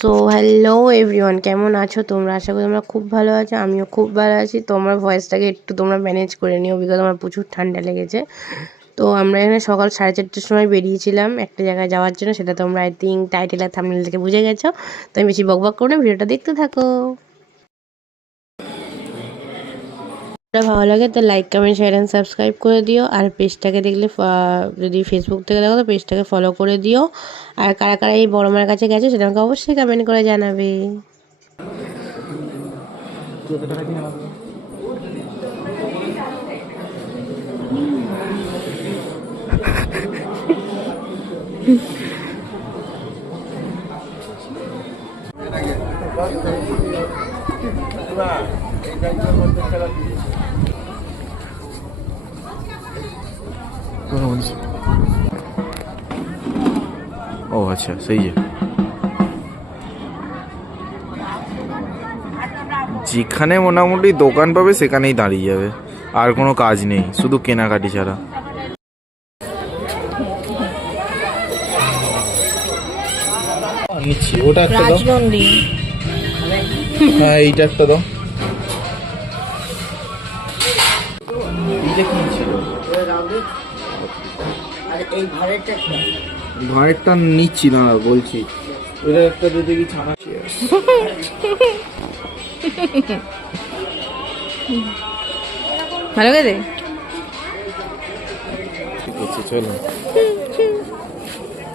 So hello everyone, কেমন আছো তোমরা? আশা করি তোমরা খুব ভালো আছো। আমিও খুব ভালো আছি। তোমার ভয়েসটাকে একটু তোমরা ম্যানেজ করে নিও, বিকজ আমার প্রচুর ঠান্ডা লেগেছে। তো আমরা এখানে সকাল 4:30টার সময় বেরিয়েছিলাম একটা জায়গায় যাওয়ার জন্য। সেটা তোমরা আই থিঙ্ক টাইটেল আর থাম্বনেল থেকে বুঝে গেছো। তো আমি বেশি বকবক করে না, ভিডিওটা দেখতে থাকো। ভালো লাগে তো like comment share and subscribe করে দিও। আর পেজটাকে দেখলে যদি ফেসবুক থেকে দেখো তো পেজটাকে ফলো করে দিও। আর কারা কারা এই বড় মার কাছে গেছো সেটা আমাকে অবশ্যই কমেন্ট করে জানাবে। ओ अच्छा सही है। যেখানে মোটামুটি দোকান পাবে সেখানেই দাঁড়িয়ে যাবে, আর কোনো কাজ নেই, শুধু কেনাকাটি ছাড়া। নিচ্ছি ওটা একটা দাও, হ্যাঁ এইটা একটা দাও। এইটা কি ছিল? ঘরেরটা নিচ্ছি না, বলছি ওটা একটা যদি কি ছানা ভালো গেছে। ঠিক আছে চলো।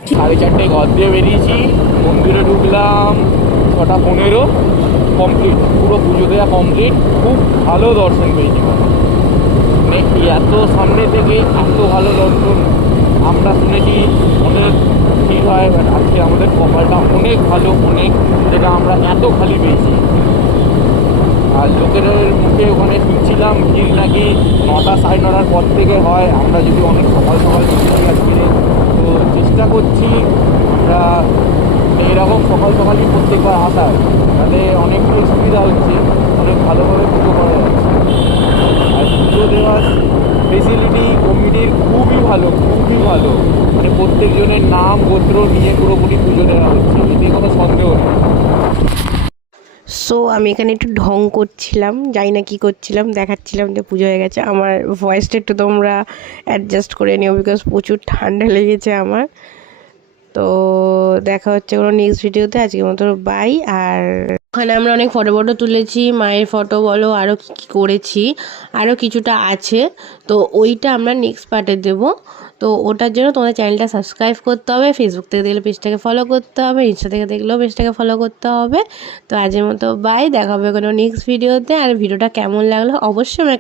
4:30 ঘর দিয়ে বেরিয়েছি, মন্দিরে ঢুকলাম 6:15 কমপ্লিট, পুরো পুজো দেওয়া কমপ্লিট। খুব ভালো দর্শন পেয়েছি, মানে এত সামনে থেকে এত ভালো দর্শন। আমরা শুনেছি অনেক ভিড় হয়, বাট আজকে আমাদের কপালটা অনেক ভালো, অনেক যেটা আমরা এত খালি পেয়েছি। আর লোকের মুখে ওখানে শুনছিলাম ভিড় নাকি 9টা 9:30 পর থেকে হয়। আমরা যদি অনেক সকাল সকাল ঢুকেছি আজকে, তো চেষ্টা করছি আমরা এরকম সকাল সকালই প্রত্যেকবার আসার, তাহলে অনেকটাই সুবিধা হচ্ছে, অনেক ভালোভাবে পুজো করা যাচ্ছে। আর পুজো দেওয়ার ফেসিলিটি কমিটির খুবই ভালো, খুবই ভালো। মানে প্রত্যেকজনের নাম গোত্র নিয়ে পুরোপুরি পুজো দেওয়া হচ্ছে, এতে কোনো সন্দেহ নেই। সো আমি এখানে একটু ঢং করছিলাম, জানি না কী করছিলাম, দেখাচ্ছিলাম যে পুজো হয়ে গেছে। আমার ভয়েসটা একটু তোমরা অ্যাডজাস্ট করে নিও, বিকজ প্রচুর ঠান্ডা লেগেছে আমার। তো দেখা হচ্ছে কোনো নেক্সট ভিডিওতে। আজকের মতো বাই। আর ওখানে আমরা অনেক ফটো তুলেছি, মায়ের ফটো বলো, আরও কী কী করেছি, আরও কিছুটা আছে। তো ওইটা আমরা নেক্সট পার্টে দেবো। তো ওটার জন্য তোমাদের চ্যানেলটা সাবস্ক্রাইব করতে হবে, ফেসবুক থেকে দেখলে পেজটাকে ফলো করতে হবে, ইনস্টা থেকে দেখলেও পেজটাকে ফলো করতে হবে। তো আজকের মতো বাই, দেখা হবে কোনো নেক্সট ভিডিওতে। আর ভিডিওটা কেমন লাগলো অবশ্যই আমাকে